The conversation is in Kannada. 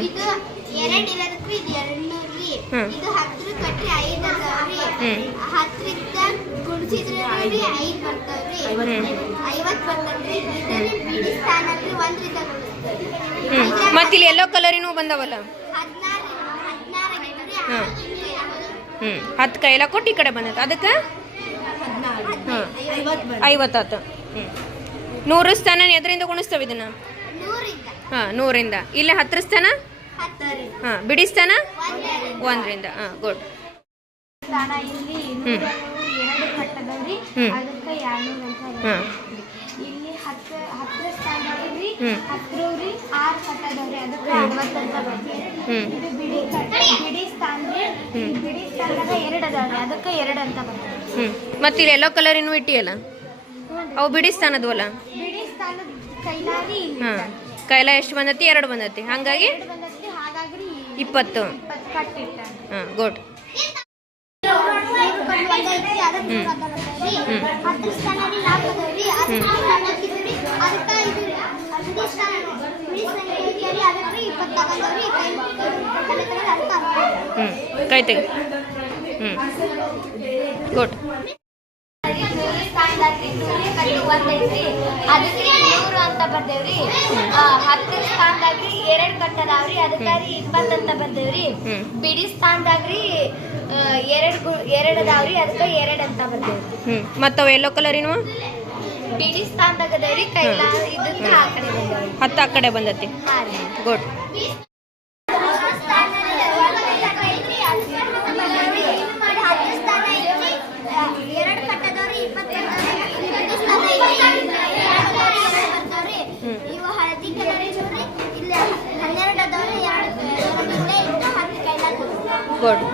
ಇದು ಎರಡ್ ಇರೋದಕ್ಕೂ ಇದು ಎರಡ್ನೂರು ರೀ. ಹ್ಮ್. ಇದು ಕಟ್ಟಿ ಐದು ಅದಾವ್ರಿ. ಹ್ಮ್. ಹತ್ತರಿಂದ ಗುಣಿಸಿದ್ರೆ ಐದ್ ಬರ್ತಾವ್ರಿ ಐವತ್ತು ಐವತ್ ಬರ್ತದ್ರಿ ಬಿಡಿ ಒಂದ್ರಿಂದ ಗುಣಿಸ್ತಾರೆ ಹ್ಞೂ ಮತ್ತು ಇಲ್ಲಿ ಎಲ್ಲೋ ಕಲರಿನೂ ಬಂದವಲ್ಲ? ಹದಿನಾರು ಹದಿನಾರು ಆಗೈತ್ರಿ ಹ್ಮ್. ಹ್ಞೂ ಹತ್ತು ಕೈಲ ಕೊಟ್ಟು ಈ ಕಡೆ ಬಂದೈತೆ. ಅದಕ್ಕೆ? ಹ್ಞೂ ಐವತ್ತಾತು ಹ್ಞೂ ನೂರು ಸ್ಥಾನ ಎದರಿಂದ ಗುಣಿಸ್ತೇವೆ ಇದನ್ನು? ಹಾಂ ನೂರಿಂದ. ಇಲ್ಲೇ ಹತ್ತಿರಿಸ್ತಾನ? ಹಾಂ ಬಿಡಿಸ್ತಾನ? ಒಂದರಿಂದ. ಹಾಂ ಗುಡ್ ಕಲರ್ ಇನ್ನು ಹ್ಞೂ ಮತ್ತು ಇಲ್ಲಿ ಎಲ್ಲೋ ಕಲರಿನೂ ಇಟ್ಟಿಯಲ್ಲ? ಅವು ಬಿಡಿ ಕೈಲ ಎಷ್ಟು ಬಂದತಿ? ಎರಡು ಬಂದತಿ. ಹಂಗಾಗಿ ಇಪ್ಪತ್ತು. ಹಾಂ ಅರ್ಧ. ಹ್ಞೂ ಕೈ ತೆಗಿ. ಹ್ಞೂ ಗುಡ್. ಅದಕ್ಕೆ ಅಂತ ಬರ್ದೇವ್ರಿ ಹತ್ತು ಸ್ಥಾನದಾಗ್ರಿ ಎರಡ್ ಕಟ್ಟದಾವ್ರಿ. ಅದಕ್ಕಾಗಿ ಇಪ್ಪತ್ತು ಅಂತ ಬರ್ದೇವ್ರಿ ಹ್ಮ್. ಬಿಡಿ ಸ್ಥಾನದಾಗ್ರಿ ಎರಡ್ ಎರಡ್ ಅದಾವ್ರಿ ಅದಕ್ಕೆ ಎರಡ್ ಅಂತ ಬರ್ದೇವ್ರಿ ಮತ್ತೆ ಎಲ್ಲೋ ಕಲರ್ ಕಲರಿನೂ ಬಿಡಿ ಸ್ಥಾನದಾಗ ಅದಾವ್ರಿ. ಕೈಲ ಇದಕ್ಕೆ ಆ ಕಡೆ ಬಂದೇವ್ರಿ. ಹತ್ತು ಆ ಕಡೆ ಬಂದತಿ. ಗುಡ್ കോഴിക്കോട്